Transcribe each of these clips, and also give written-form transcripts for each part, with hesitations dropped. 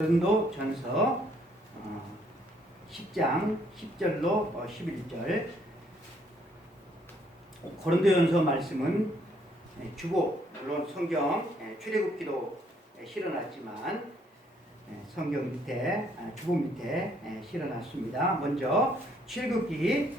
고린도전서 10장 10절로 11절. 고린도전서 말씀은 주보, 물론 성경 출애굽기도 실어놨지만 성경 밑에 주보 밑에 실어놨습니다. 먼저 출애굽기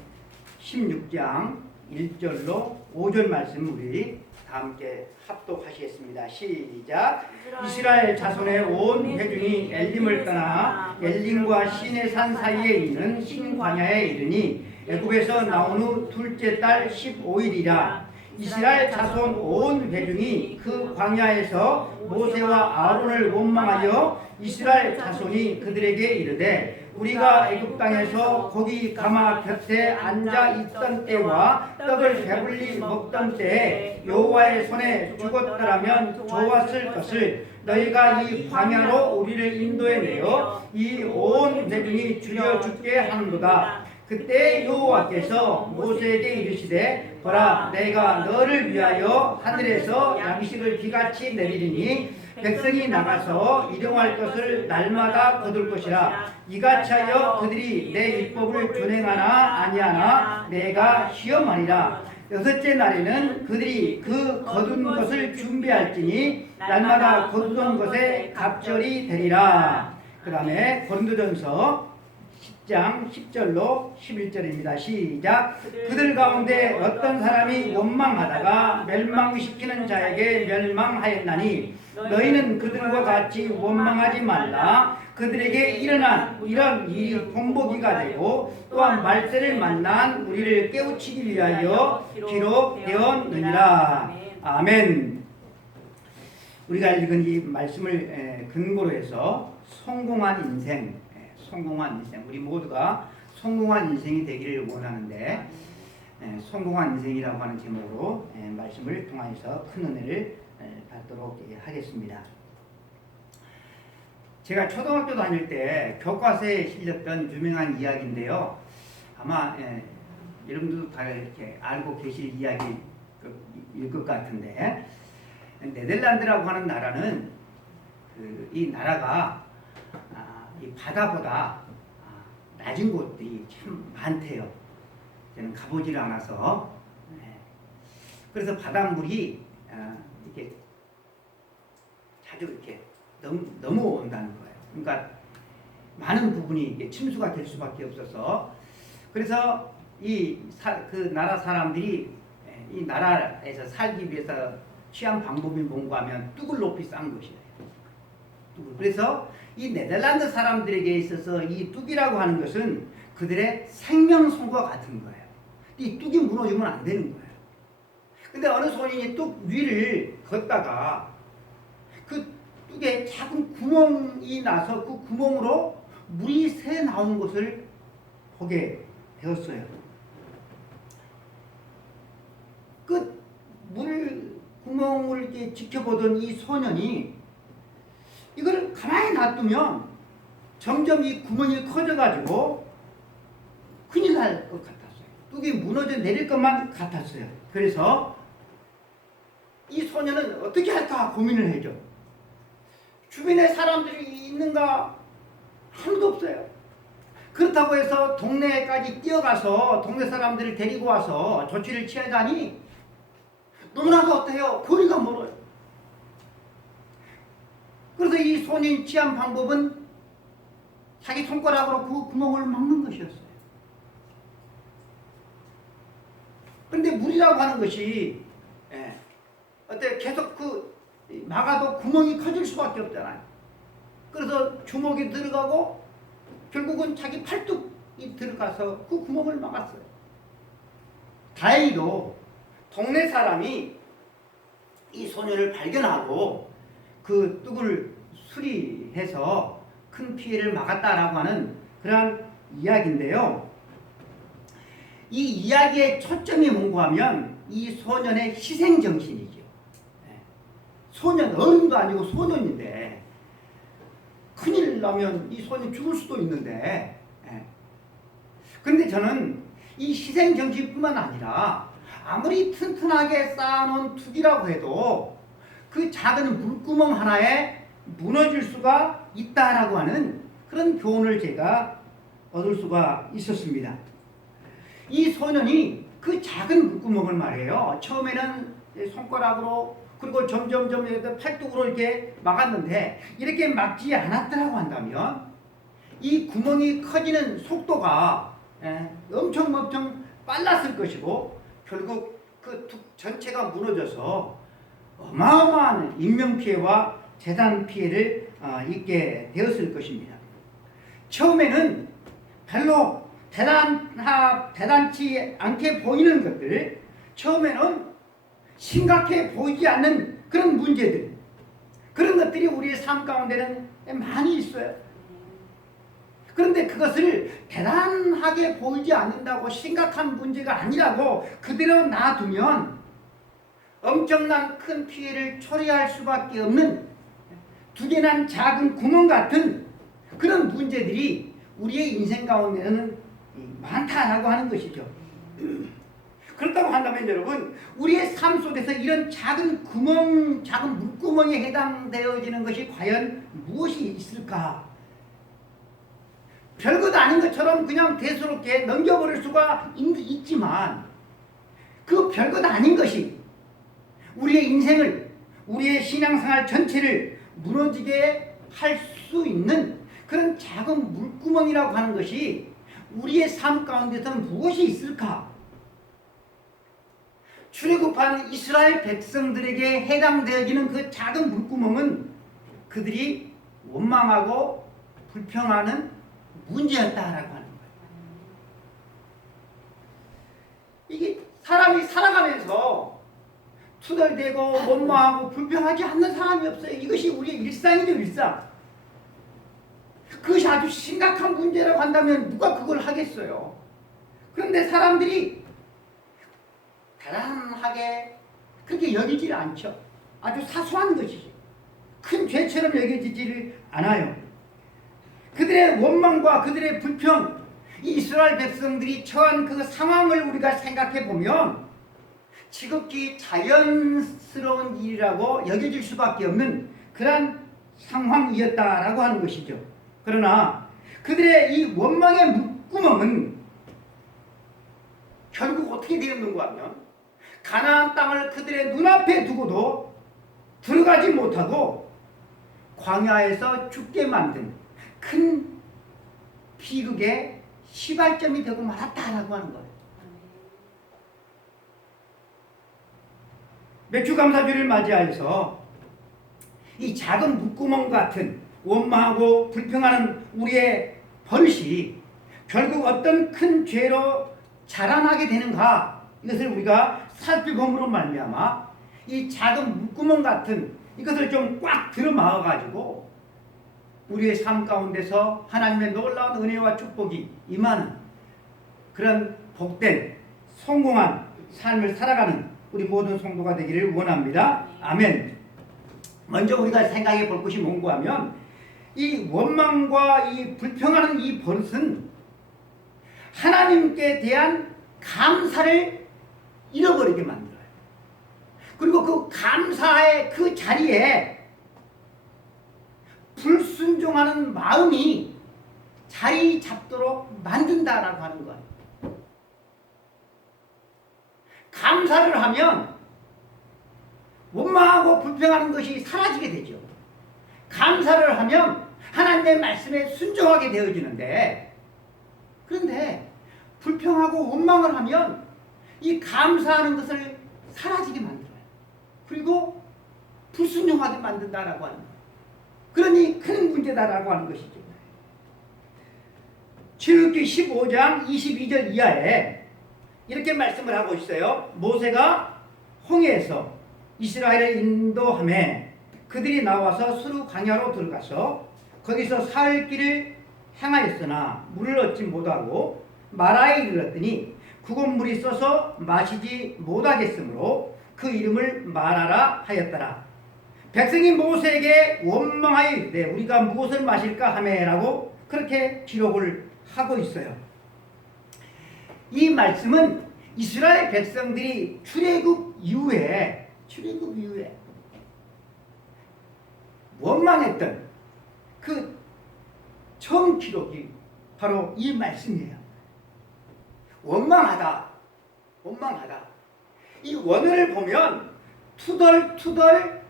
16장 1절로 5절 말씀 우리 다 함께 합독하시겠습니다. 시작. 이스라엘 자손의 온 회중이 엘림을 떠나 엘림과 시내산 사이에 있는 신광야에 이르니 애굽에서 나온 후 둘째 달 15일이라. 이스라엘 자손 온 회중이 그 광야에서 모세와 아론을 원망하여 이스라엘 자손이 그들에게 이르되 우리가 애굽 땅에서 고기 가마 곁에 앉아 있던 때와 떡을 배불리 먹던 때에 여호와의 손에 죽었더라면 좋았을 것을 너희가 이 광야로 우리를 인도해 내어 이 온 회중이 죽여 죽게 하는도다. 그때 여호와께서 모세에게 이르시되 보라, 내가 너를 위하여 하늘에서 양식을 비같이 내리리니 백성이 나가서 일용할 것을 날마다 거둘 것이라. 이같이 하여 그들이 내 율법을 준행하나 아니하나 내가 시험하리라. 여섯째 날에는 그들이 그 거둔 것을 준비할지니 날마다 거두던 것에 갑절이 되리라. 그 다음에 고린도전서 10장 10절로 11절입니다. 시작. 그들 가운데 어떤 사람이 원망하다가 멸망시키는 자에게 멸망하였나니 너희는 그들과 같이 원망하지 말라. 그들에게 일어난 이런 일이 본보기가 되고 또한 말세를 만난 우리를 깨우치기 위하여 기록되었느니라. 아멘. 우리가 읽은 이 말씀을 근거로 해서 성공한 인생, 우리 모두가 성공한 인생이 되기를 원하는데 성공한 인생이라고 하는 제목으로 말씀을 통해서 큰 은혜를 받도록 하겠습니다. 제가 초등학교 다닐 때 교과서에 실렸던 유명한 이야기인데요. 아마 여러분들도 다 이렇게 알고 계실 이야기일 것 같은데, 네덜란드라고 하는 나라는 이 나라가 이 바다보다 낮은 곳들이 참 많대요. 저는 가보질 않아서. 그래서 바닷물이 이렇게 자주 이렇게 넘어온다는 거예요. 그러니까 많은 부분이 이게 침수가 될 수밖에 없어서, 그래서 그 나라 사람들이 이 나라에서 살기 위해서 취한 방법이 뭔가 하면 뚝을 높이 쌓은 것이에요. 그래서 이 네덜란드 사람들에게 있어서 이 뚝이라고 하는 것은 그들의 생명선과 같은 거예요. 이 뚝이 무너지면 안 되는 거예요. 근데 어느 소년이 뚝 위를 걷다가 그 뚝에 작은 구멍이 나서 그 구멍으로 물이 새 나오는 것을 보게 되었어요. 그 물 구멍을 이렇게 지켜보던 이 소년이 이걸 가만히 놔두면 점점 이 구멍이 커져가지고 큰일 날 것 같았어요. 뚝이 무너져 내릴 것만 같았어요. 그래서 이 소년은 어떻게 할까 고민을 해죠. 주변에 사람들이 있는가 하나도 없어요. 그렇다고 해서 동네까지 뛰어가서 동네 사람들을 데리고 와서 조치를 취하자니 너무나도 어때요? 거리가 멀어요. 그래서 이 소년이 취한 방법은 자기 손가락으로 그 구멍을 막는 것이었어요. 그런데 물이라고 하는 것이 어때 계속 막아도 구멍이 커질 수밖에 없잖아요. 그래서 주먹이 들어가고 결국은 자기 팔뚝이 들어가서 그 구멍을 막았어요. 다행히도 동네 사람이 이 소년을 발견하고 그 뚝을 수리해서 큰 피해를 막았다라고 하는 그러한 이야기인데요. 이 이야기의 초점이 뭔가 하면 이 소년의 희생정신이죠. 소년, 어른도 아니고 소년인데 큰일 나면 이 소년이 죽을 수도 있는데, 그런데 저는 이 희생정신뿐만 아니라 아무리 튼튼하게 쌓아놓은 뚝이라고 해도 그 작은 물구멍 하나에 무너질 수가 있다라고 하는 그런 교훈을 제가 얻을 수가 있었습니다. 이 소년이 그 작은 물구멍을 말해요. 처음에는 손가락으로 그리고 점점점 팔뚝으로 이렇게 막았는데 이렇게 막지 않았더라고 한다면 이 구멍이 커지는 속도가 엄청 빨랐을 것이고 결국 그 전체가 무너져서 어마어마한 인명피해와 재산 피해를 입게 되었을 것입니다. 처음에는 별로 대단치 않게 보이는 것들, 처음에는 심각해 보이지 않는 그런 문제들, 그런 것들이 우리의 삶 가운데는 많이 있어요. 그런데 그것을 대단하게 보이지 않는다고 심각한 문제가 아니라고 그대로 놔두면 엄청난 큰 피해를 초래할 수밖에 없는 두개난 작은 구멍 같은 그런 문제들이 우리의 인생 가운데는 많다라고 하는 것이죠. 그렇다고 한다면 여러분, 우리의 삶 속에서 이런 작은 구멍, 작은 물구멍에 해당되어지는 것이 과연 무엇이 있을까? 별것 아닌 것처럼 그냥 대수롭게 넘겨버릴 수가 있지만 그 별것 아닌 것이 우리의 인생을, 우리의 신앙생활 전체를 무너지게 할 수 있는 그런 작은 물구멍이라고 하는 것이 우리의 삶 가운데서는 무엇이 있을까? 출애굽한 이스라엘 백성들에게 해당되어지는 그 작은 물구멍은 그들이 원망하고 불평하는 문제였다라고 하는 거예요. 이게 사람이 살아가면서 투덜대고 원망하고 불평하지 않는 사람이 없어요. 이것이 우리의 일상이죠, 일상. 그것이 아주 심각한 문제라고 한다면 누가 그걸 하겠어요. 그런데 사람들이 대단하게 그렇게 여기지를 않죠. 아주 사소한 것이죠. 큰 죄처럼 여겨지지를 않아요. 그들의 원망과 그들의 불평, 이 이스라엘 백성들이 처한 그 상황을 우리가 생각해 보면 지극히 자연스러운 일이라고 여겨질 수밖에 없는 그러한 상황이었다라고 하는 것이죠. 그러나 그들의 이 원망의 물구멍은 결국 어떻게 되었는가 하면 가나안 땅을 그들의 눈앞에 두고도 들어가지 못하고 광야에서 죽게 만든 큰 비극의 시발점이 되고 말았다라고 하는 거예요. 매추감사주를 맞이하여서 이 작은 물구멍 같은 원망하고 불평하는 우리의 버릇이 결국 어떤 큰 죄로 자라나게 되는가, 이것을 우리가 살펴봄으로 말미암아 이 작은 물구멍 같은 이것을 좀 꽉 들어막아 가지고 우리의 삶 가운데서 하나님의 놀라운 은혜와 축복이 임하는 그런 복된 성공한 삶을 살아가는 우리 모든 성도가 되기를 원합니다. 아멘. 먼저 우리가 생각해 볼 것이 뭔가 하면 이 원망과 이 불평하는 이 버릇은 하나님께 대한 감사를 잃어버리게 만들어요. 그리고 그 감사의 그 자리에 불순종하는 마음이 자리 잡도록 만든다라고 하는 거예요. 감사를 하면 원망하고 불평하는 것이 사라지게 되죠. 감사를 하면 하나님의 말씀에 순종하게 되어지는데, 그런데 불평하고 원망을 하면 이 감사하는 것을 사라지게 만들어요. 그리고 불순종하게 만든다라고 하는 거예요. 그러니 큰 문제다라고 하는 것이죠. 출애굽기 15장 22절 이하에 이렇게 말씀을 하고 있어요. 모세가 홍해에서 이스라엘을 인도하매 그들이 나와서 수르 광야로 들어가서 거기서 사흘 길을 행하였으나 물을 얻지 못하고 마라에 이르렀더니 그곳 물이 써서 마시지 못하겠으므로 그 이름을 마라라 하였더라. 백성이 모세에게 원망하여 이르되 우리가 무엇을 마실까 하매라고 그렇게 기록을 하고 있어요. 이 말씀은 이스라엘 백성들이 출애굽 이후에 원망했던 그 처음 기록이 바로 이 말씀이에요. 원망하다, 원망하다. 이 원어를 보면 투덜투덜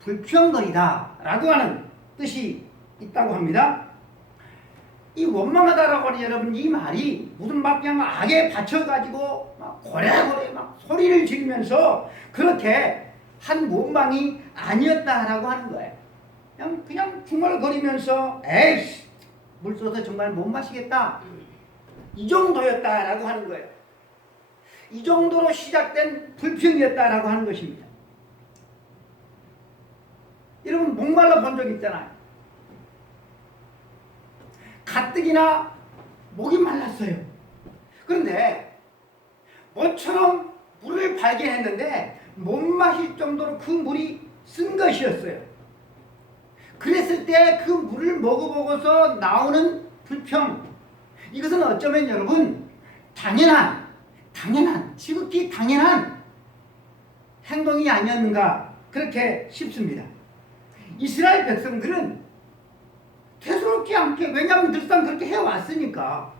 불평거리다 라고 하는 뜻이 있다고 합니다. 이 원망하다라고 하는 여러분 이 말이 무슨 막 그냥 악에 받쳐가지고 막 고래고래 막 소리를 지르면서 그렇게 한 원망이 아니었다라고 하는 거예요. 그냥 중얼거리면서 에이씨 물 쏟아서 정말 못 마시겠다 이 정도였다라고 하는 거예요. 이 정도로 시작된 불평이었다라고 하는 것입니다. 여러분 목말라 본 적 있잖아요. 가뜩이나 목이 말랐어요. 그런데 모처럼 물을 발견했는데 못 마실 정도로 그 물이 쓴 것이었어요. 그랬을 때 그 물을 먹어보고서 나오는 불평, 이것은 어쩌면 여러분 당연한 지극히 당연한 행동이 아니었는가 그렇게 싶습니다. 이스라엘 백성들은 대수롭지 않게, 왜냐하면 늘상 그렇게 해왔으니까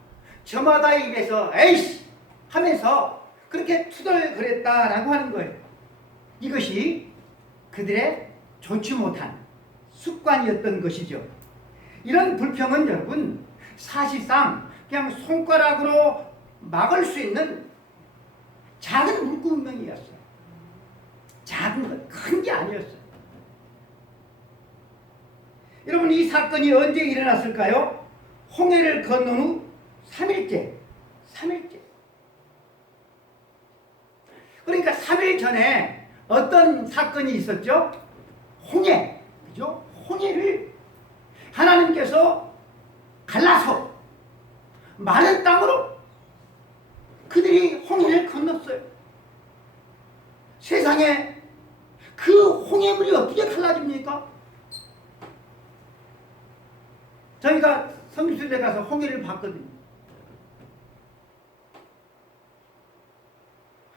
저마다 입에서 에이씨 하면서 그렇게 투덜거렸다라고 하는 거예요. 이것이 그들의 좋지 못한 습관이었던 것이죠. 이런 불평은 여러분 사실상 그냥 손가락으로 막을 수 있는 작은 물구멍이었어요. 작은 것, 큰 게 아니었어요. 여러분 이 사건이 언제 일어났을까요? 홍해를 건넌 후 3일째. 그러니까 3일 전에 어떤 사건이 있었죠? 홍해, 그죠? 홍해를 하나님께서 갈라서 마른 땅으로 그들이 홍해를 건넜어요. 세상에 그 홍해물이 어떻게 갈라집니까? 저희가 성지순례 가서 홍해를 봤거든요.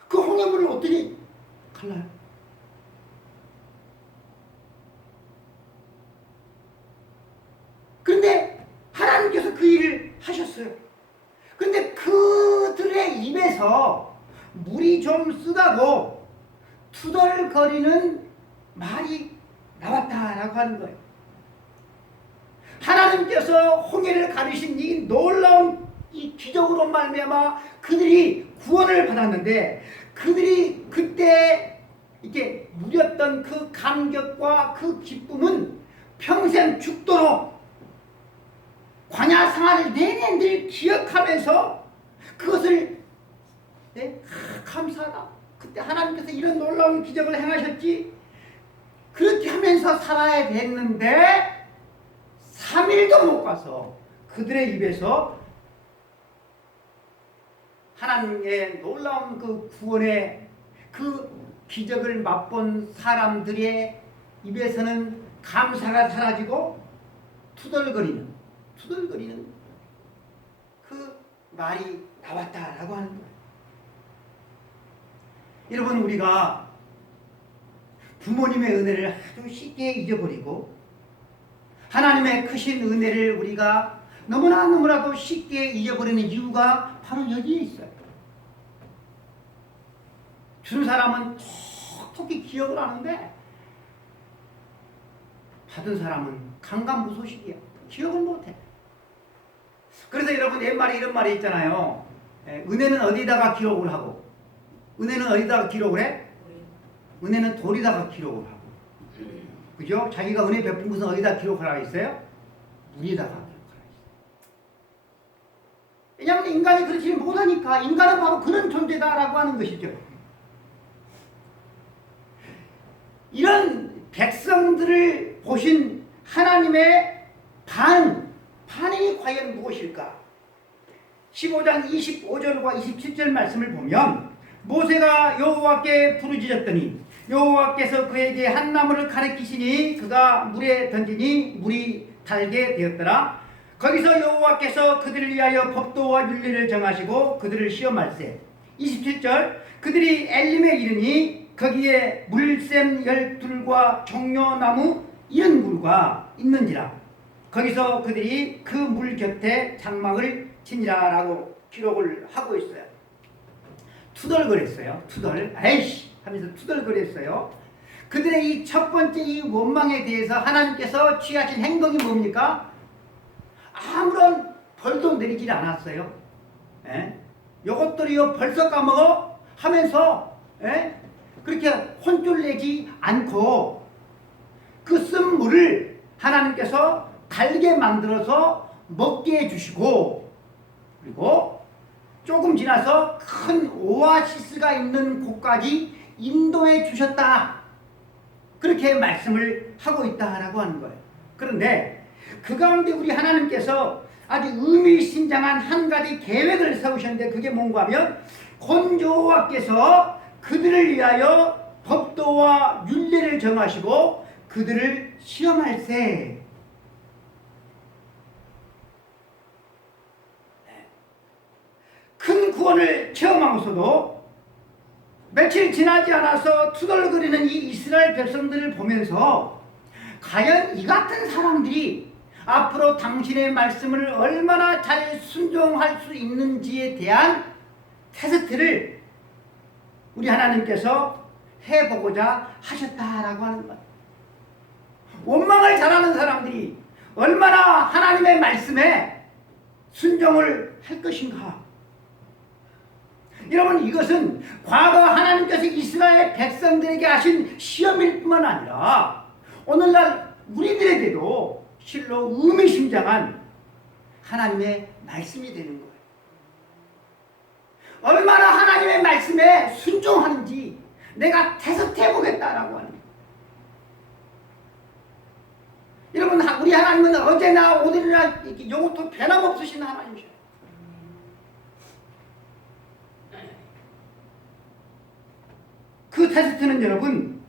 그 홍해물을 어떻게 갈라요? 그런데 하나님께서 그 일을 하셨어요. 그런데 그들의 입에서 물이 좀 쓰다고 투덜거리는 말이 나왔다라고 하는 거예요. 하나님께서 홍해를 가르신 이 놀라운 이 기적으로 말미암아 그들이 구원을 받았는데 그들이 그때 이렇게 누렸던 그 감격과 그 기쁨은 평생 죽도록 광야 생활을 내내 늘 기억하면서 그것을 감사하다. 그때 하나님께서 이런 놀라운 기적을 행하셨지. 그렇게 하면서 살아야 됐는데 3일도 못 가서 그들의 입에서 하나님의 놀라운 그 구원의 그 기적을 맛본 사람들의 입에서는 감사가 사라지고 투덜거리는 그 말이 나왔다라고 하는 거예요. 여러분 우리가 부모님의 은혜를 아주 쉽게 잊어버리고 하나님의 크신 은혜를 우리가 너무나도 쉽게 잊어버리는 이유가 바로 여기에 있어요. 준 사람은 톡톡히 기억을 하는데 받은 사람은 강간무소식이야. 기억을 못해. 그래서 여러분 옛말에 이런 말이 있잖아요. 은혜는 어디다가 기록을 하고 은혜는 어디다가 기록을 해? 은혜는 돌에다가 기록을 하고 그죠? 자기가 은혜 베푼 것은 어디다 기록하라 했어요? 물에다가 기록하라 했어요. 왜냐하면 인간이 그렇지 못하니까 인간은 바로 그런 존재다라고 하는 것이죠. 이런 백성들을 보신 하나님의 반응이 과연 무엇일까? 15장 25절과 27절 말씀을 보면 모세가 여호와께 부르짖었더니 여호와께서 그에게 한 나무를 가리키시니 그가 물에 던지니 물이 달게 되었더라. 거기서 여호와께서 그들을 위하여 법도와 윤리를 정하시고 그들을 시험할세. 27절 그들이 엘림에 이르니 거기에 물샘 12과 종려나무 70그루가 있는지라. 거기서 그들이 그 물 곁에 장막을 치니라라고 기록을 하고 있어요. 투덜거렸어요. 에이씨 하면서 투덜거렸어요. 그들의 이 첫 번째 이 원망에 대해서 하나님께서 취하신 행동이 뭡니까? 아무런 벌도 내리질 않았어요. 요것들이요 벌써 까먹어 하면서 그렇게 혼쭐 내지 않고 그 쓴 물을 하나님께서 달게 만들어서 먹게 해주시고, 그리고 조금 지나서 큰 오아시스가 있는 곳까지 인도해 주셨다, 그렇게 말씀을 하고 있다라고 하는 거예요. 그런데 그 가운데 우리 하나님께서 아주 의미심장한 한 가지 계획을 세우셨는데, 그게 뭔가 하면 곧 여호와께서 그들을 위하여 법도와 율례를 정하시고 그들을 시험할세. 큰 구원을 체험하고서도 며칠 지나지 않아서 투덜거리는 이 이스라엘 백성들을 보면서 과연 이 같은 사람들이 앞으로 당신의 말씀을 얼마나 잘 순종할 수 있는지에 대한 테스트를 우리 하나님께서 해보고자 하셨다라고 하는 것. 원망을 잘하는 사람들이 얼마나 하나님의 말씀에 순종을 할 것인가. 여러분, 이것은 과거 하나님께서 이스라엘 백성들에게 하신 시험일 뿐만 아니라 오늘날 우리들에게도 실로 의미심장한 하나님의 말씀이 되는 거예요. 얼마나 하나님의 말씀에 순종하는지 내가 테스트해보겠다라고 하는 거예요. 여러분, 우리 하나님은 어제나 오늘이나 영원토록 변함없으신 하나님이셔요. 그 테스트는 여러분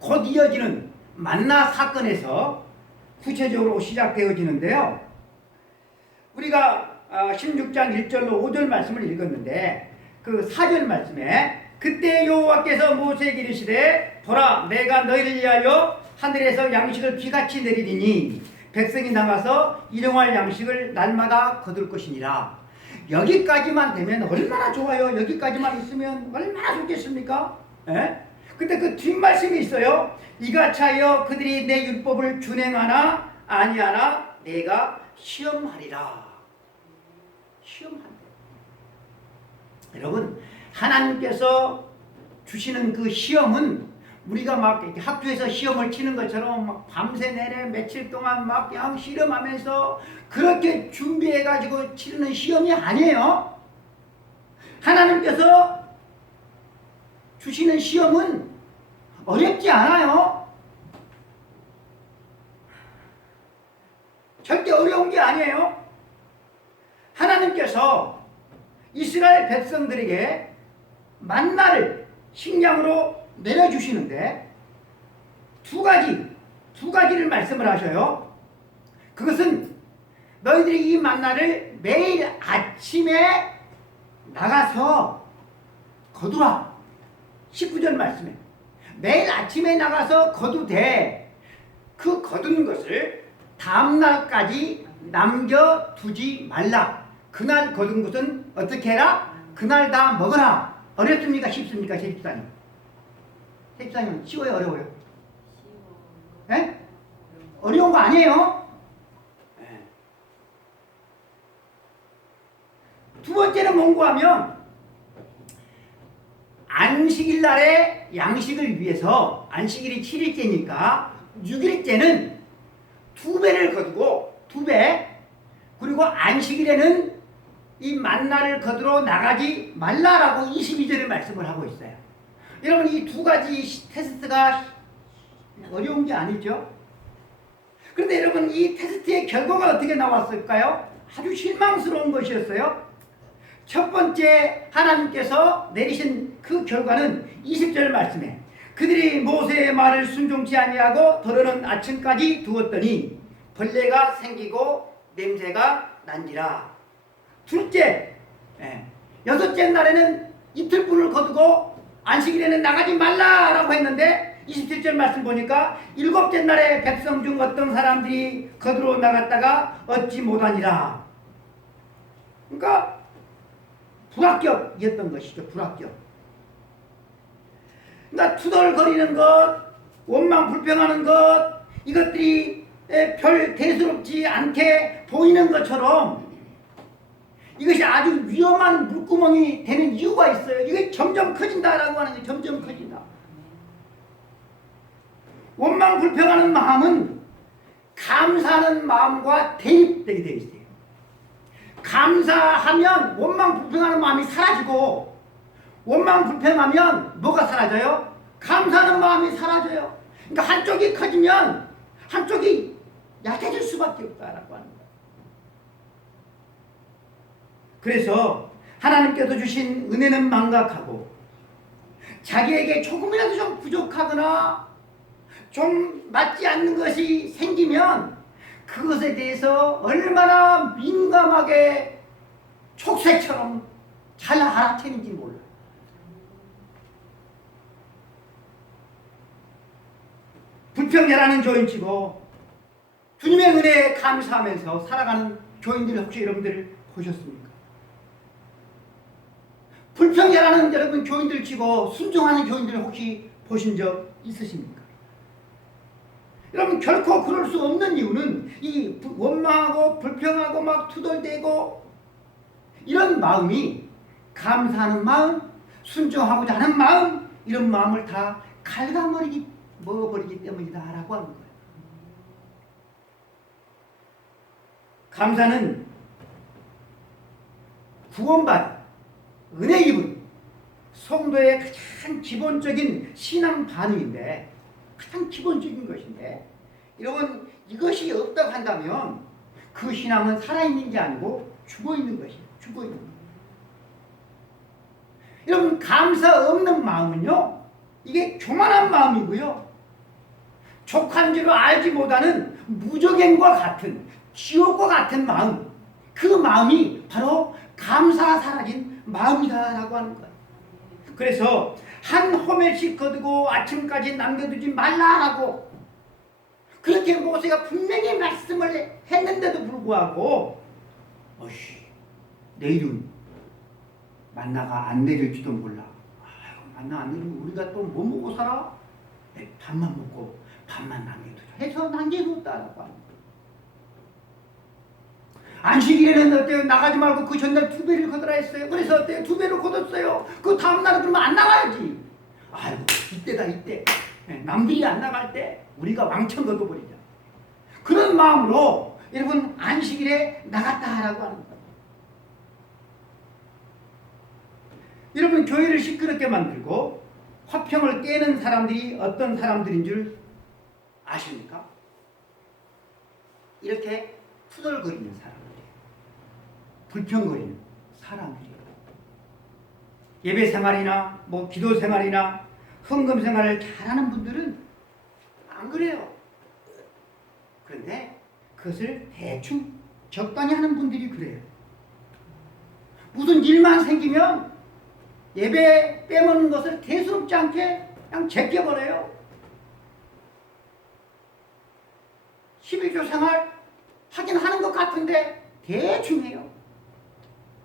곧 이어지는 만나 사건에서 구체적으로 시작되어지는데요. 우리가 16장 1절로 5절 말씀을 읽었는데, 그 4절 말씀에 그때 여호와께서 모세에게 이르시되 보라, 내가 너희를 위하여 하늘에서 양식을 비같이 내리리니 백성이 나가서 일용할 양식을 날마다 거둘 것이니라. 여기까지만 되면 얼마나 좋아요. 여기까지만 있으면 얼마나 좋겠습니까? 근데 그 뒷말씀이 있어요. 이같이 하여 그들이 내 율법을 준행하나 아니하나 내가 시험하리라. 시험한다. 여러분, 하나님께서 주시는 그 시험은 우리가 막 학교에서 시험을 치는 것처럼 막 밤새 내내 며칠 동안 막 그냥 실험하면서 그렇게 준비해가지고 치르는 시험이 아니에요. 하나님께서 주시는 시험은 어렵지 않아요. 절대 어려운 게 아니에요. 하나님께서 이스라엘 백성들에게 만나를 식량으로 내려주시는데 두 가지를 말씀을 하셔요. 그것은 너희들이 이 만나를 매일 아침에 나가서 거두라. 19절 말씀에 매일 아침에 나가서 거두되 그 거둔 것을 다음날까지 남겨두지 말라. 그날 거둔 것은 어떻게 해라? 그날 다 먹어라. 어렵습니까? 쉽습니까? 제 집사님. 제 집사님은 쉬워요? 어려워요? 예? 어려운 거 아니에요? 네. 두 번째는 뭔고 하면 안식일 날에 양식을 위해서, 안식일이 7일째니까 6일째는 2배를 거두고 2배, 그리고 안식일에는 이 만나를 거두러 나가지 말라라고 22절에 말씀을 하고 있어요. 여러분, 이 두 가지 테스트가 어려운 게 아니죠. 그런데 여러분, 이 테스트의 결과가 어떻게 나왔을까요? 아주 실망스러운 것이었어요. 첫 번째 하나님께서 내리신 그 결과는 20절 말씀에 그들이 모세의 말을 순종치 아니하고 더러는 아침까지 두었더니 벌레가 생기고 냄새가 난지라. 둘째, 여섯째 날에는 이틀분을 거두고 안식일에는 나가지 말라라고 했는데 27절 말씀 보니까 일곱째 날에 백성 중 어떤 사람들이 거두러 나갔다가 얻지 못하니라. 그러니까 불합격이었던 것이죠. 불합격. 그러니까 투덜거리는 것, 원망 불평하는 것, 이것들이 별 대수롭지 않게 보이는 것처럼 이것이 아주 위험한 물구멍이 되는 이유가 있어요. 이게 점점 커진다라고 하는 게 점점 커진다. 원망 불평하는 마음은 감사하는 마음과 대립되게 되어 있어요. 감사하면 원망 불평하는 마음이 사라지고, 원망 불평하면 뭐가 사라져요? 감사하는 마음이 사라져요. 그러니까 한쪽이 커지면 한쪽이 약해질 수밖에 없다라고 하는 거예요. 그래서 하나님께서 주신 은혜는 망각하고, 자기에게 조금이라도 좀 부족하거나 좀 맞지 않는 것이 생기면 그것에 대해서 얼마나 민감하게 촉새처럼 잘 알아채는지 몰라요. 불평자라는 조인치고 주님의 은혜에 감사하면서 살아가는 교인들 혹시 여러분들 보셨습니까? 불평자라는 여러분 교인들 치고 순종하는 교인들 혹시 보신 적 있으십니까? 여러분 결코 그럴 수 없는 이유는 이 원망하고 불평하고 막 투덜대고 이런 마음이 감사하는 마음, 순종하고자 하는 마음, 이런 마음을 다 먹어버리기 때문이다라고 하는 거예요. 감사는 구원받은 은혜 입은 성도의 가장 기본적인 신앙 반응인데, 가장 기본적인 것인데, 여러분 이것이 없다고 한다면 그 신앙은 살아있는 게 아니고 죽어있는 것이에요. 죽어있는 거예요. 여러분 감사 없는 마음은요, 이게 교만한 마음이고요, 족한 줄을 알지 못하는 무적행과 같은, 지옥과 같은 마음, 그 마음이 바로 감사가 사라진 마음이다라고 하는 거예요. 그래서 한 호멜씩 거두고 아침까지 남겨두지 말라라고 그렇게 모세가 분명히 말씀을 했는데도 불구하고 내일은 만나가 안 내릴지도 몰라. 만나 안 내리면 우리가 또 뭐 먹고 살아? 밥만 먹고 밥만 남겨두자 해서 남겨뒀다라고 합니다. 안식일에는 어때요? 나가지 말고 그 전날 2배를 거두라 했어요. 그래서 어때요? 2배를 거뒀어요. 그 다음날은 그러면 안 나가야지. 아이고 이때다 이때. 남들이 안 나갈 때 우리가 왕창 거둬버리자. 그런 마음으로 여러분 안식일에 나갔다라고 하는 거예요. 여러분 교회를 시끄럽게 만들고 화평을 깨는 사람들이 어떤 사람들인 줄 아십니까? 이렇게 투덜거리는 사람들이에요. 불평거리는 사람들이에요. 예배 생활이나 기도 생활이나 헌금 생활을 잘하는 분들은 안 그래요. 그런데 그것을 대충 적당히 하는 분들이 그래요. 무슨 일만 생기면 예배 빼먹는 것을 대수롭지 않게 그냥 제껴버려요. 11조 생활 하긴 하는 것 같은데 대충 해요.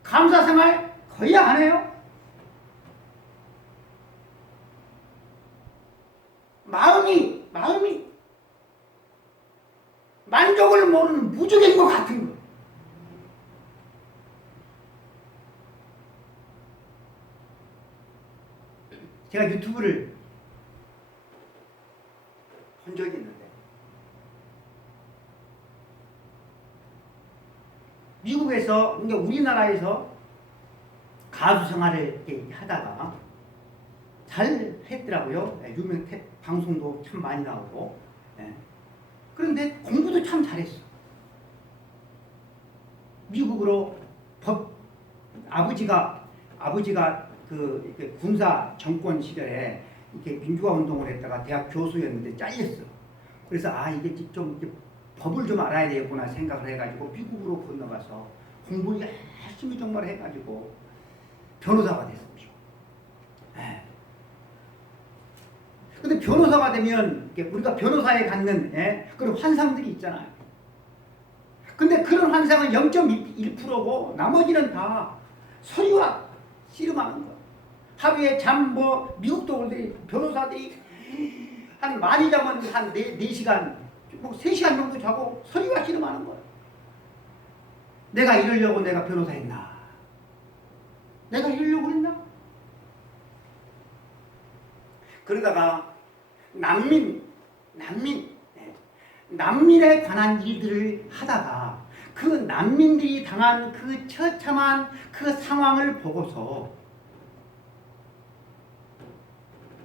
감사 생활 거의 안 해요. 마음이 만족을 모르는 무적인 것 같은 거. 제가 유튜브를 본 적이 있는데 미국에서, 그러니까 우리나라에서 가수 생활을 이렇게 하다가 잘 했더라고요. 유명 방송도 참 많이 나오고. 그런데 공부도 참 잘했어. 미국으로 아버지가 그 군사 정권 시절에 이렇게 민주화 운동을 했다가 대학 교수였는데 잘렸어. 그래서 이게 좀 이렇게 법을 좀 알아야 되겠구나 생각을 해가지고 미국으로 건너가서 공부를 열심히 정말 해가지고 변호사가 됐습니다. 근데 변호사가 되면 우리가 변호사에 갖는 그런 환상들이 있잖아요. 근데 그런 환상은 0.1%고 나머지는 다 서류와 씨름하는 거. 하루에 미국 도들이 변호사들이 한 많이 자면 한 4시간, 뭐 3시간 정도 자고 서류와 씨름하는 거예요. 내가 이러려고 내가 변호사 했나? 내가 이러려고 했나? 그러다가 난민에 관한 일들을 하다가 그 난민들이 당한 그 처참한 그 상황을 보고서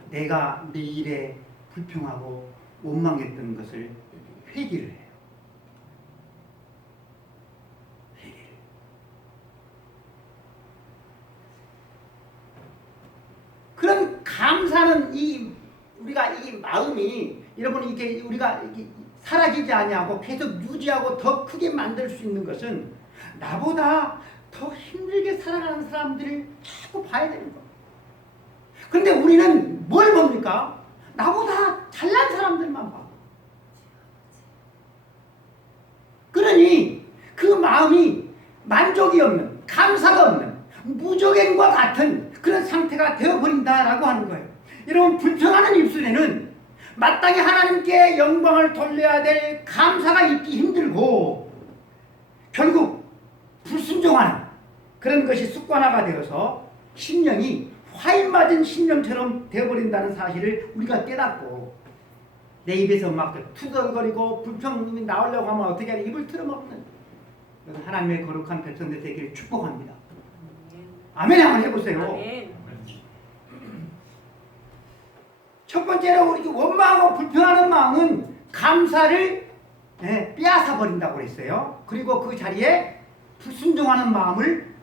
내가 내 일에 불평하고 원망했던 것을 회개를 해요. 회개를. 그런 감사는 우리가 이 마음이 여러분 이게 우리가 사라지지 아니하고 계속 유지하고 더 크게 만들 수 있는 것은 나보다 더 힘들게 살아가는 사람들을 자꾸 봐야 되는 거예요. 그런데 우리는 뭘 봅니까? 나보다 잘난 사람들만 봐. 그러니 그 마음이 만족이 없는, 감사가 없는, 무조건과 같은 그런 상태가 되어버린다라고 하는 거예요. 여러분, 불평하는 입술에는 마땅히 하나님께 영광을 돌려야 될 감사가 있기 힘들고 결국 불순종하는 그런 것이 습관화가 되어서 심령이 화인 맞은 심령처럼 되어버린다는 사실을 우리가 깨닫고 내 입에서 막 투덜거리고 불평이 나오려고 하면 어떻게 하냐, 입을 틀어먹는 하나님의 거룩한 백성들 되기를 축복합니다. 아멘. 한번 해보세요. 아멘. 첫 번째로 우리 원망하고 불평하는 마음은 감사를 빼앗아 버린다고 했어요. 그리고 그 자리에 불순종하는 마음을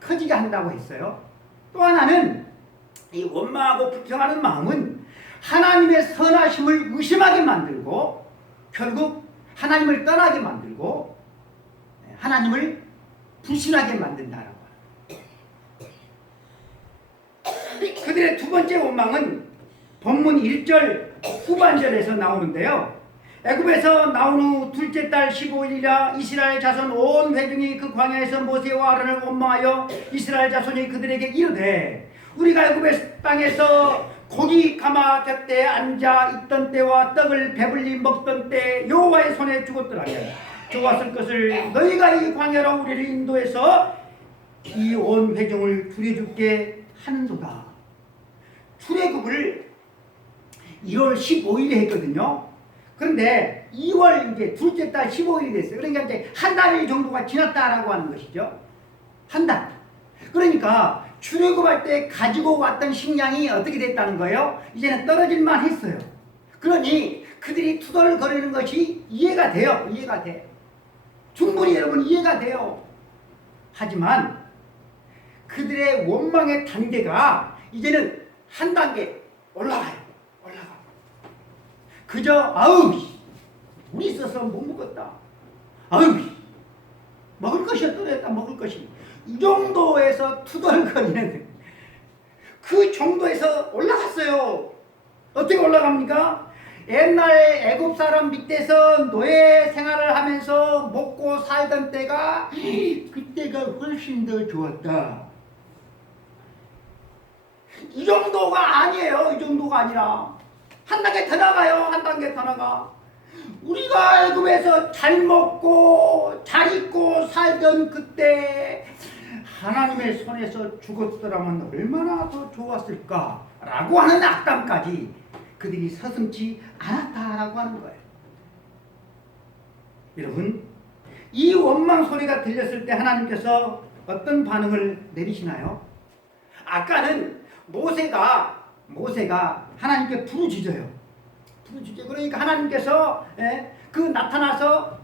커지게 한다고 했어요. 또 하나는 이 원망하고 불평하는 마음은 하나님의 선하심을 의심하게 만들고 결국 하나님을 떠나게 만들고 하나님을 불신하게 만든다라고 합니다. 그들의 두 번째 원망은 본문 1절 후반절에서 나오는데요. 애굽에서 나온 후 둘째 달 15일이라 이스라엘 자손 온 회중이 그 광야에서 모세와 아론을 원망하여 이스라엘 자손이 그들에게 이르되 우리가 애굽의 땅에서 고기 가마 곁에 앉아 있던 때와 떡을 배불리 먹던 때 여호와의 손에 죽었더라면 좋았을 것을 너희가 이 광야로 우리를 인도해서 이 온 회중을 줄여줄게 하는도다. 출애굽을 1월 15일에 했거든요. 그런데 2월 이제 둘째 달 15일이 됐어요. 그러니까 이제 한 달 정도가 지났다라고 하는 것이죠. 한 달. 그러니까 출애굽할 때 가지고 왔던 식량이 어떻게 됐다는 거예요? 이제는 떨어질만 했어요. 그러니 그들이 투덜거리는 것이 이해가 돼요. 이해가 돼. 충분히 여러분 이해가 돼요. 하지만 그들의 원망의 단계가 이제는 한 단계 올라가요. 그저 아우 우리 있어서 못 먹었다. 아우 먹을 것이 떨어졌다. 먹을 것이 이 정도에서 투덜거리는 그 정도에서 올라갔어요. 어떻게 올라갑니까? 옛날 애굽 사람 밑에서 노예 생활을 하면서 먹고 살던 때가 그때가 훨씬 더 좋았다. 이 정도가 아니에요. 이 정도가 아니라 한 단계 더 나가요. 한 단계 더 나가. 우리가 애굽에서 잘 먹고 잘 입고 살던 그때 하나님의 손에서 죽었더라면 얼마나 더 좋았을까라고 하는 악담까지 그들이 서슴지 않았다라고 하는 거예요. 여러분, 이 원망 소리가 들렸을 때 하나님께서 어떤 반응을 내리시나요? 아까는 모세가 하나님께 부르짖어요. 그러니까 하나님께서 그 나타나서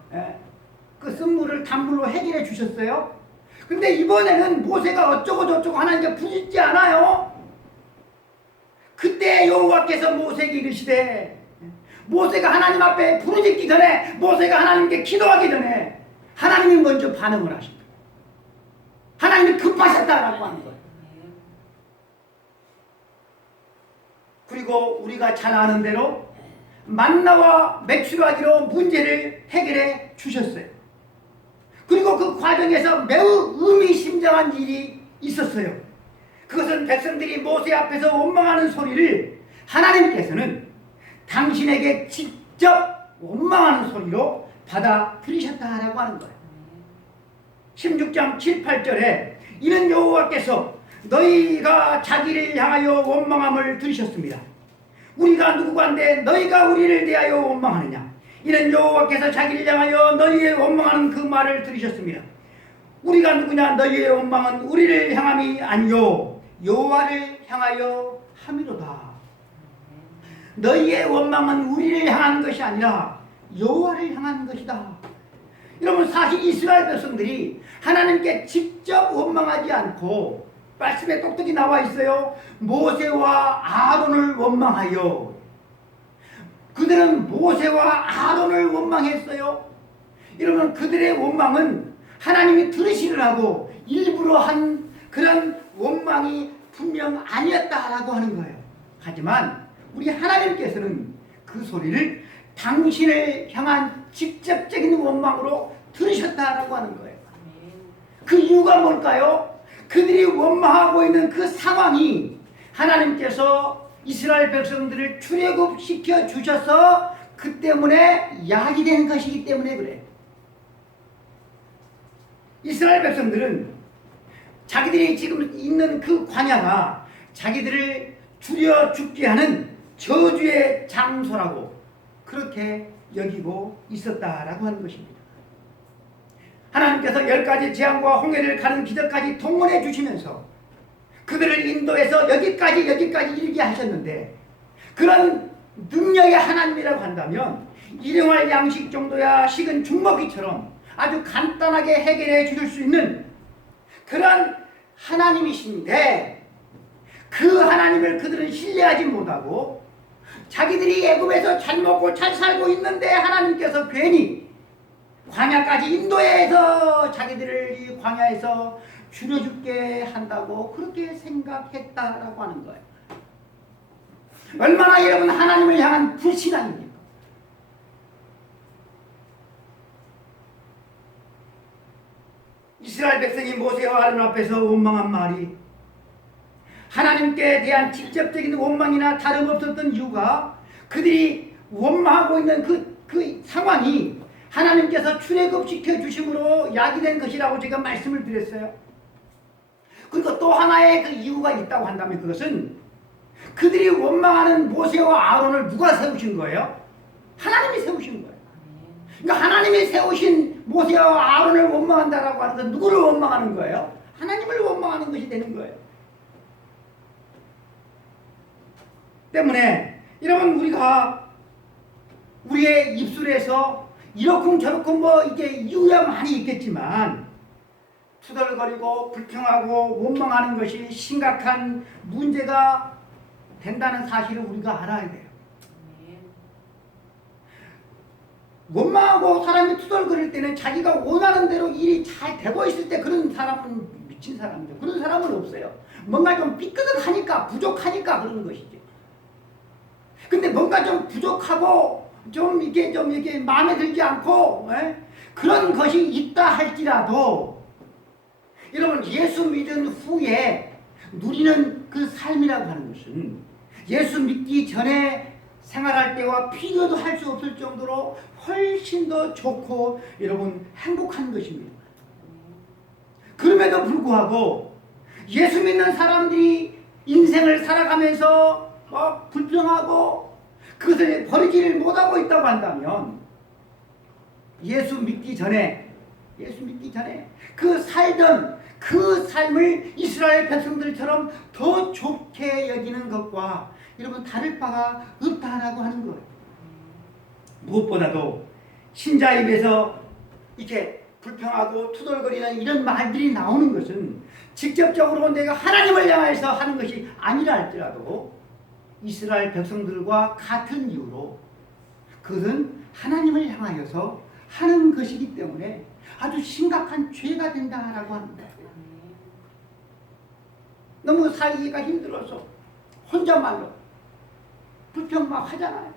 그 쓴물을 단물로 해결해 주셨어요. 근데 이번에는 모세가 어쩌고 저쩌고 하나님께 부르짖지 않아요. 그때 여호와께서 모세에게 이르시되 모세가 하나님 앞에 부르짖기 전에 모세가 하나님께 기도하기 전에 하나님이 먼저 반응을 하신 거예요. 하나님이 급하셨다라고 하는 거예요. 그리고 우리가 잘 아는 대로 만나와 메추라기로 문제를 해결해 주셨어요. 그리고 그 과정에서 매우 의미심장한 일이 있었어요. 그것은 백성들이 모세 앞에서 원망하는 소리를 하나님께서는 당신에게 직접 원망하는 소리로 받아들이셨다라고 하는 거예요. 16장 7, 8절에 이는 여호와께서 너희가 자기를 향하여 원망함을 들으셨습니다. 우리가 누구간데 너희가 우리를 대하여 원망하느냐. 이는 여호와께서 자기를 향하여 너희의 원망하는 그 말을 들으셨습니다. 우리가 누구냐. 너희의 원망은 우리를 향함이 아니요 여호와를 향하여 함이로다. 너희의 원망은 우리를 향하는 것이 아니라 여호와를 향하는 것이다. 여러분, 사실 이스라엘 백성들이 하나님께 직접 원망하지 않고 말씀에 똑똑히 나와 있어요. 모세와 아론을 원망하여. 그들은 모세와 아론을 원망했어요. 여러분, 그들의 원망은 하나님이 들으시느라고 일부러 한 그런 원망이 분명 아니었다라고 하는 거예요. 하지만 우리 하나님께서는 그 소리를 당신을 향한 직접적인 원망으로 들으셨다라고 하는 거예요. 그 이유가 뭘까요? 그들이 원망하고 있는 그 상황이 하나님께서 이스라엘 백성들을 출애굽시켜 주셔서 그 때문에 약이 된 것이기 때문에 그래. 이스라엘 백성들은 자기들이 지금 있는 그 광야가 자기들을 죽여 죽게 하는 저주의 장소라고 그렇게 여기고 있었다라고 하는 것입니다. 하나님께서 10가지 재앙과 홍해를 가는 기적까지 동원해 주시면서 그들을 인도해서 여기까지 이르게 하셨는데, 그런 능력의 하나님이라고 한다면 일용할 양식 정도야 식은 죽먹이처럼 아주 간단하게 해결해 주실 수 있는 그런 하나님이신데, 그 하나님을 그들은 신뢰하지 못하고 자기들이 애굽에서 잘 먹고 잘 살고 있는데 하나님께서 괜히 광야까지 인도해서 자기들을 이 광야에서 줄여 죽게 한다고 그렇게 생각했다라고 하는 거예요. 얼마나 여러분 하나님을 향한 불신앙입니까? 이스라엘 백성이 모세와 아론 앞에서 원망한 말이 하나님께 대한 직접적인 원망이나 다름없었던 이유가 그들이 원망하고 있는 그 상황이 하나님께서 출애굽시켜 주심으로 약이 된 것이라고 제가 말씀을 드렸어요. 그리고 또 하나의 그 이유가 있다고 한다면 그것은 그들이 원망하는 모세와 아론을 누가 세우신 거예요? 하나님이 세우신 거예요. 그러니까 하나님이 세우신 모세와 아론을 원망한다라고 하는 건 누구를 원망하는 거예요? 하나님을 원망하는 것이 되는 거예요. 때문에 여러분, 우리가 우리의 입술에서 이렇쿵 저렇쿵 뭐 이게 이유야 많이 있겠지만 투덜거리고 불평하고 원망하는 것이 심각한 문제가 된다는 사실을 우리가 알아야 돼요. 원망하고 사람이 투덜거릴 때는 자기가 원하는 대로 일이 잘 되고 있을 때 그런 사람은 미친 사람이죠. 그런 사람은 없어요. 뭔가 좀 삐끗하니까 부족하니까 그러는 것이죠. 근데 뭔가 좀 부족하고 좀 이게 마음에 들지 않고 그런 것이 있다 할지라도 여러분, 예수 믿은 후에 누리는 그 삶이라고 하는 것은 예수 믿기 전에 생활할 때와 비교도 할 수 없을 정도로 훨씬 더 좋고 여러분 행복한 것입니다. 그럼에도 불구하고 예수 믿는 사람들이 인생을 살아가면서 불평하고 그것을 버리지를 못하고 있다고 한다면 예수 믿기 전에 그 살던 그 삶을 이스라엘 백성들처럼 더 좋게 여기는 것과 여러분 다를 바가 없다라고 하는 거예요. 무엇보다도 신자 입에서 이렇게 불평하고 투덜거리는 이런 말들이 나오는 것은 직접적으로 내가 하나님을 향해서 하는 것이 아니라 할지라도 이스라엘 백성들과 같은 이유로 그것은 하나님을 향하여서 하는 것이기 때문에 아주 심각한 죄가 된다라고 합니다. 너무 살기가 힘들어서 혼잣말로 불평 막 하잖아요.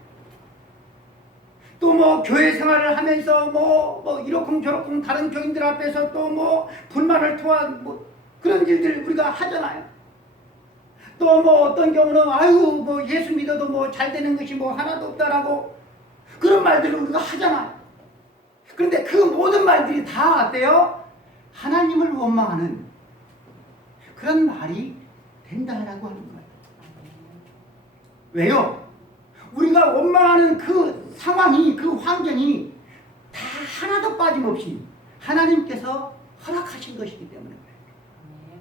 또 뭐 교회 생활을 하면서 뭐 이러쿵저러쿵 다른 교인들 앞에서 또 뭐 불만을 토한 뭐 그런 일들 우리가 하잖아요. 또 뭐 어떤 경우는 아유 뭐 예수 믿어도 뭐 잘 되는 것이 뭐 하나도 없다라고 그런 말들을 우리가 하잖아요. 그런데 그 모든 말들이 다 어때요? 하나님을 원망하는 그런 말이 된다라고 하는 거예요. 왜요? 우리가 원망하는 그 상황이, 그 환경이 다 하나도 빠짐없이 하나님께서 허락하신 것이기 때문에 그래요.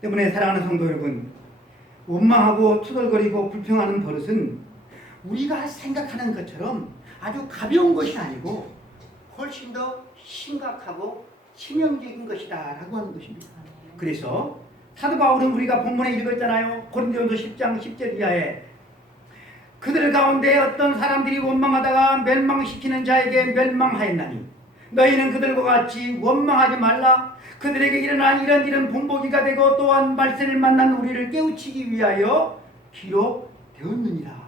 때문에 사랑하는 성도 여러분, 원망하고 투덜거리고 불평하는 버릇은 우리가 생각하는 것처럼 아주 가벼운 것이 아니고 훨씬 더 심각하고 치명적인 것이다 라고 하는 것입니다. 그래서 사도 바울은 우리가 본문에 읽었잖아요. 고린도전서 10장 10절 이하에 그들 가운데 어떤 사람들이 원망하다가 멸망시키는 자에게 멸망하였나니 너희는 그들과 같이 원망하지 말라. 그들에게 일어난 이런 일은 본보기가 되고 또한 말세를 만난 우리를 깨우치기 위하여 기록되었느니라.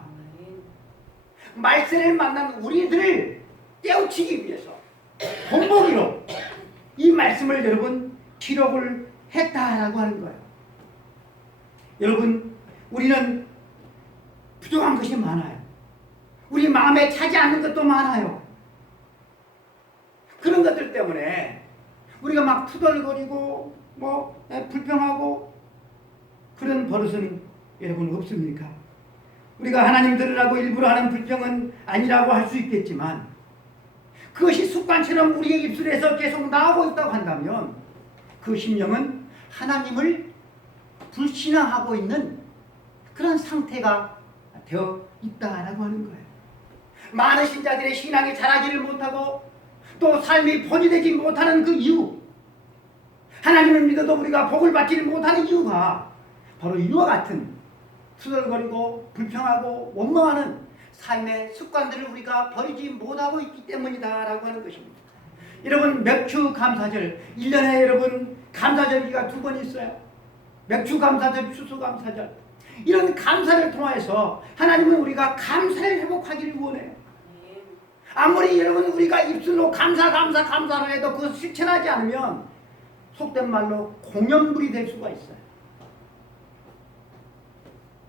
말세를 만난 우리들을 깨우치기 위해서 본보기로 이 말씀을 여러분 기록을 했다라고 하는 거예요. 여러분, 우리는 부족한 것이 많아요. 우리 마음에 차지 않는 것도 많아요. 그런 것들 때문에 우리가 막 투덜거리고 불평하고 그런 버릇은 여러분 없습니까? 우리가 하나님 들으라고 일부러 하는 불평은 아니라고 할 수 있겠지만 그것이 습관처럼 우리의 입술에서 계속 나오고 있다고 한다면 그 심령은 하나님을 불신앙하고 있는 그런 상태가 되어 있다라고 하는 거예요. 많은 신자들의 신앙이 자라지를 못하고 또 삶이 본이되지 못하는 그 이유, 하나님을 믿어도 우리가 복을 받지 못하는 이유가 바로 이와 같은 투덜거리고 불평하고 원망하는 삶의 습관들을 우리가 버리지 못하고 있기 때문이다라고 하는 것입니다. 여러분, 맥주 감사절, 1년에 여러분 감사절기가 2번 있어요. 맥주 감사절, 추수 감사절. 이런 감사를 통해서 하나님은 우리가 감사를 회복하기를 원해요. 아무리 여러분 우리가 입술로 감사를 해도 그것을 실천하지 않으면 속된 말로 공연불이 될 수가 있어요.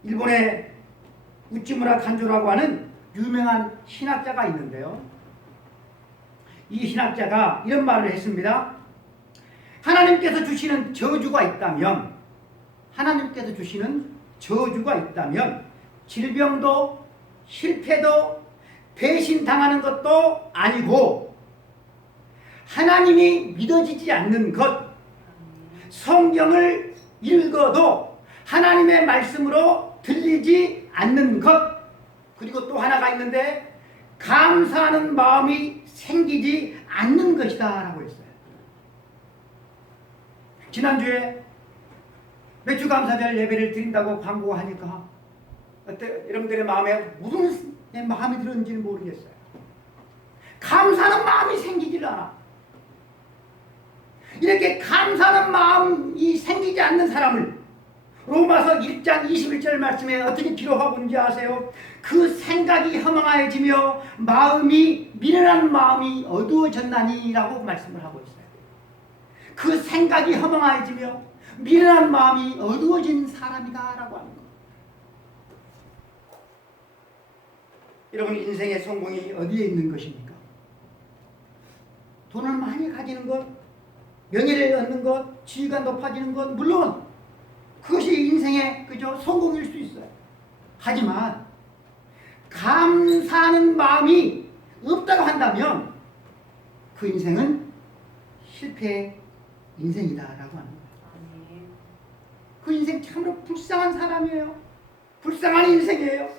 일본의 우찌무라 간조라고 하는 유명한 신학자가 있는데요. 이 신학자가 이런 말을 했습니다. 하나님께서 주시는 저주가 있다면 질병도 실패도 배신당하는 것도 아니고 하나님이 믿어지지 않는 것, 성경을 읽어도 하나님의 말씀으로 들리지 않는 것, 그리고 또 하나가 있는데 감사하는 마음이 생기지 않는 것이다 라고 했어요. 지난주에 맥주 감사절 예배를 드린다고 광고하니까 여러분들의 마음에 무슨 마음이 들었는지는 모르겠어요. 감사하는 마음이 생기질 않아. 이렇게 감사하는 마음이 생기지 않는 사람을 로마서 1장 21절 말씀에 어떻게 기록하고 있는지 아세요? 그 생각이 허망해지며 마음이 미련한 마음이 어두워졌나니 라고 말씀을 하고 있어요. 그 생각이 허망해지며 미련한 마음이 어두워진 사람이다 라고 하는 거예요. 여러분, 인생의 성공이 어디에 있는 것입니까? 돈을 많이 가지는 것, 명예를 얻는 것, 지위가 높아지는 것, 물론 그것이 인생의 성공일 수 있어요. 하지만 감사하는 마음이 없다고 한다면 그 인생은 실패의 인생이다라고 하는 거예요. 그 인생 참으로 불쌍한 사람이에요. 불쌍한 인생이에요.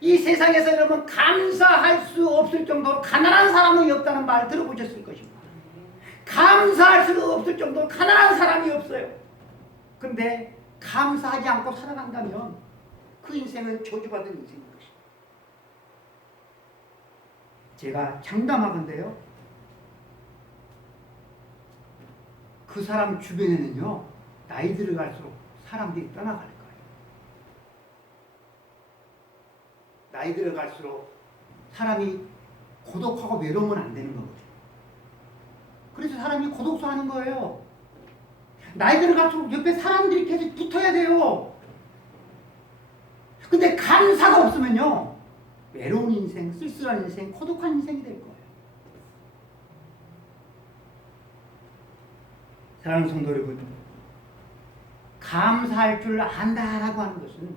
이 세상에서 여러분 감사할 수 없을 정도로 가난한 사람이 없다는 말 들어보셨을 것입니다. 감사할 수 없을 정도로 가난한 사람이 없어요. 그런데 감사하지 않고 살아간다면 그 인생은 저주받은 인생인 것입니다. 제가 장담하건대요, 그 사람 주변에는요 나이 들어갈수록 사람들이 떠나갈 거예요. 나이 들어갈수록 사람이 고독하고 외로우면 안 되는 거거든요. 그래서 사람이 고독해하는 거예요. 나이 들어갈수록 옆에 사람들이 계속 붙어야 돼요. 근데 감사가 없으면요, 외로운 인생, 쓸쓸한 인생, 고독한 인생이 될 거예요. 사랑하는 성도 여러분, 감사할 줄 안다라고 하는 것은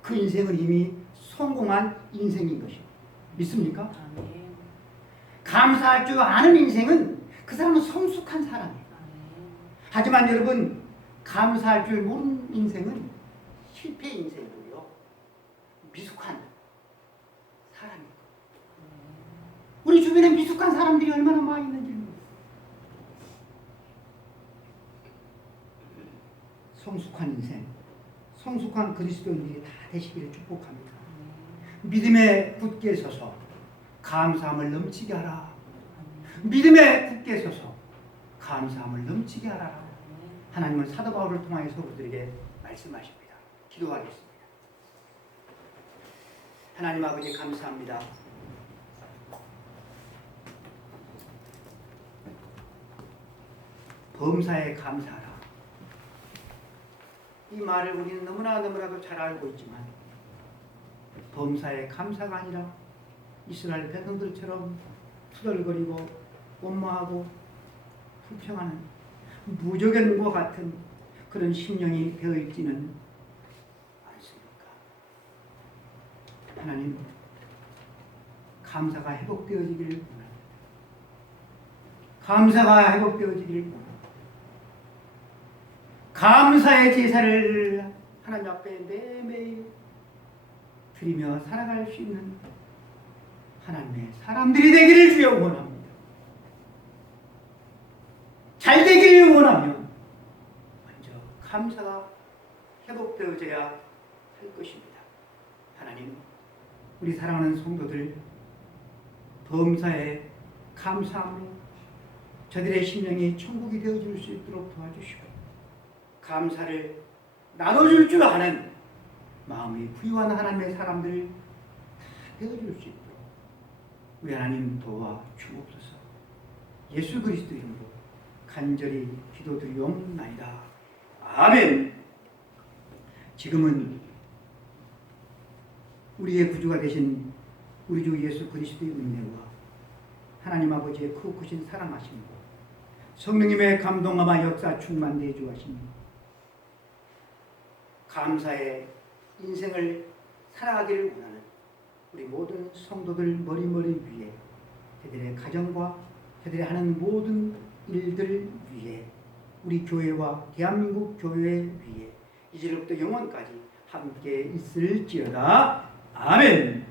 그 인생은 이미 성공한 인생인 것이요. 믿습니까? 감사할 줄 아는 인생은 그 사람은 성숙한 사람이에요. 하지만 여러분, 감사할 줄 모르는 인생은 실패 인생이고요, 미숙한 사람이에요. 우리 주변에 미숙한 사람들이 얼마나 많이 있는지 모르겠어요. 성숙한 인생, 성숙한 그리스도인들이 다 되시기를 축복합니다. 믿음에 굳게 서서 감사함을 넘치게 하라. 믿음에 굳게 서서 감사함을 넘치게 하라. 하나님은 사도 바울을 통하여서 우리들에게 말씀하십니다. 기도하겠습니다. 하나님 아버지, 감사합니다. 범사에 감사하라. 이 말을 우리는 너무나도 잘 알고 있지만, 범사에 감사가 아니라 이스라엘 백성들처럼 투덜거리고 원망하고 불평하는 무조건과 같은 그런 심령이 되어 있지는 않습니까? 하나님, 감사가 회복되어지기를 원합니다. 감사가 회복되어지기를 원합니다. 감사의 제사를 하나님 앞에 매일매일 드리며 살아갈 수 있는 하나님의 사람들이 되기를 주여 원합니다. 잘 되기를 원하면 먼저 감사가 회복되어져야 할 것입니다. 하나님, 우리 사랑하는 성도들 범사에 감사함으로 저들의 심령이 천국이 되어줄 수 있도록 도와주시고, 감사를 나눠줄 줄 아는 마음이 부유한 하나님의 사람들을 다 되어줄 수 있도록 우리 하나님 도와 주옵소서. 예수 그리스도 이름으로 간절히 기도드리옵나이다. 아멘. 지금은 우리의 구주가 되신 우리 주 예수 그리스도의 은혜와 하나님 아버지의 크고 크신 사랑하심과 성령님의 감동함과 역사 충만 내주하심, 감사의 인생을 살아가기를 원하는 우리 모든 성도들 머리머리 위에, 그들의 가정과 그들이 하는 모든 일들 위에, 우리 교회와 대한민국 교회 위에 이제로부터 영원까지 함께 있을지어다. 아멘.